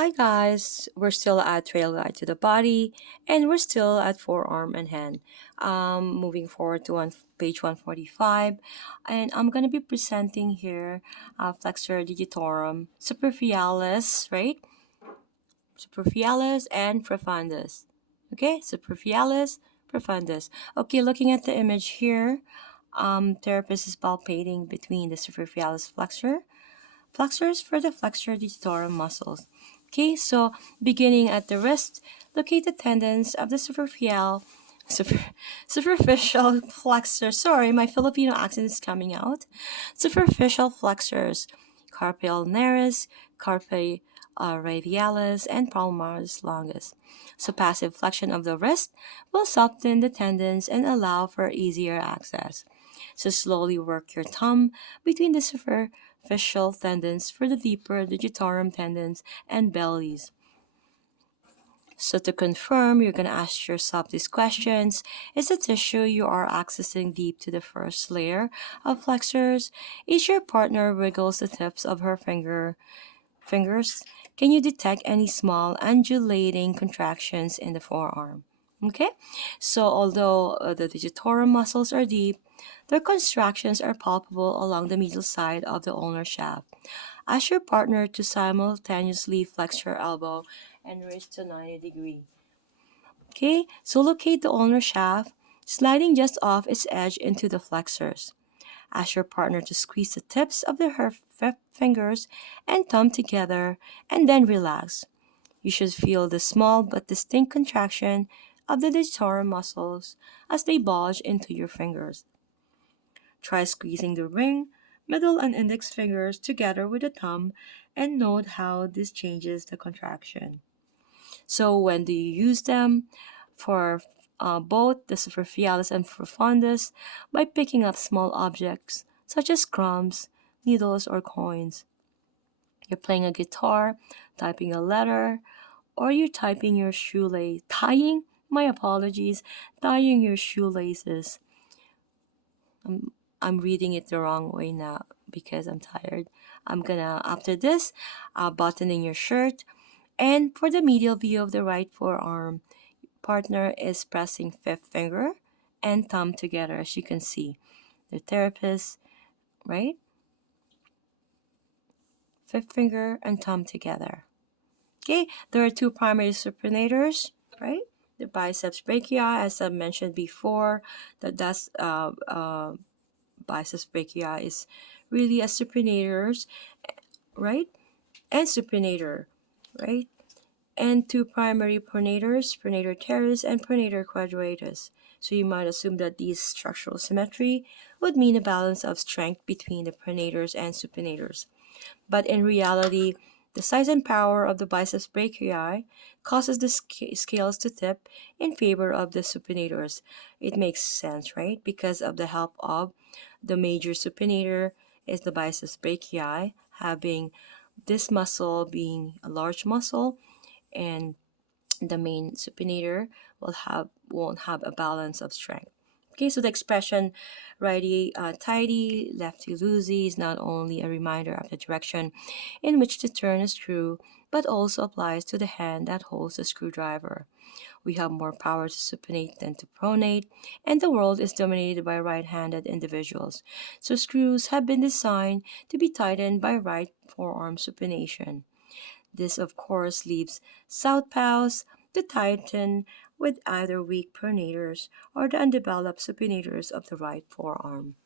Hi guys, we're still at Trail Guide to the Body and we're still at forearm and hand. Moving forward to page 145, and I'm going to be presenting here flexor digitorum superficialis, right? Superficialis and profundus. Okay, superficialis, profundus. Okay, looking at the image here, therapist is palpating between the superficialis flexors for the flexor digitorum muscles. Okay, so beginning at the wrist, locate the tendons of the super, superficial flexors. Sorry, my Filipino accent is coming out. Superficial flexors, carpi ulnaris, carpi radialis, and palmaris longus. So passive flexion of the wrist will soften the tendons and allow for easier access. So slowly work your thumb between the superficial tendons for the deeper digitorum tendons and bellies. So to confirm, you're going to ask yourself these questions. Is the tissue you are accessing deep to the first layer of flexors? Is your partner wiggles the tips of her fingers? Can you detect any small undulating contractions in the forearm? Okay, so although the digitorum muscles are deep, their contractions are palpable along the medial side of the ulnar shaft. Ask your partner to simultaneously flex your elbow and wrist to 90 degrees. Okay, so locate the ulnar shaft, sliding just off its edge into the flexors. Ask your partner to squeeze the tips of her fingers and thumb together and then relax. You should feel the small but distinct contraction of the digitorum muscles as they bulge into your fingers. Try squeezing the ring, middle, and index fingers together with the thumb and note how this changes the contraction. So, when do you use them? For both the superficialis and profundus, by picking up small objects such as crumbs, needles, or coins. You're playing a guitar, typing a letter, or you're typing your shoelace, my apologies, tying your shoelaces. I'm reading it the wrong way now because I'm tired. I'm gonna, after this, buttoning your shirt. And for the medial view of the right forearm, partner is pressing fifth finger and thumb together, as you can see. The therapist, right? Fifth finger and thumb together. Okay, there are two primary supinators, right? The biceps brachii, as I mentioned before, that's biceps brachii is really a supinators, right? And supinator, right? And two primary pronators, pronator teres and pronator quadratus. So you might assume that these structural symmetry would mean a balance of strength between the pronators and supinators. But in reality, the size and power of the biceps brachii causes the scales to tip in favor of the supinators. It makes sense, right? Because of the help of the major supinator is the biceps brachii, having this muscle being a large muscle, and the main supinator won't have a balance of strength. Okay, so the expression righty tighty, lefty loosey is not only a reminder of the direction in which to turn a screw, but also applies to the hand that holds the screwdriver. We have more power to supinate than to pronate, and the world is dominated by right-handed individuals. So screws have been designed to be tightened by right forearm supination. This, of course, leaves southpaws to tighten with either weak pronators or the undeveloped supinators of the right forearm.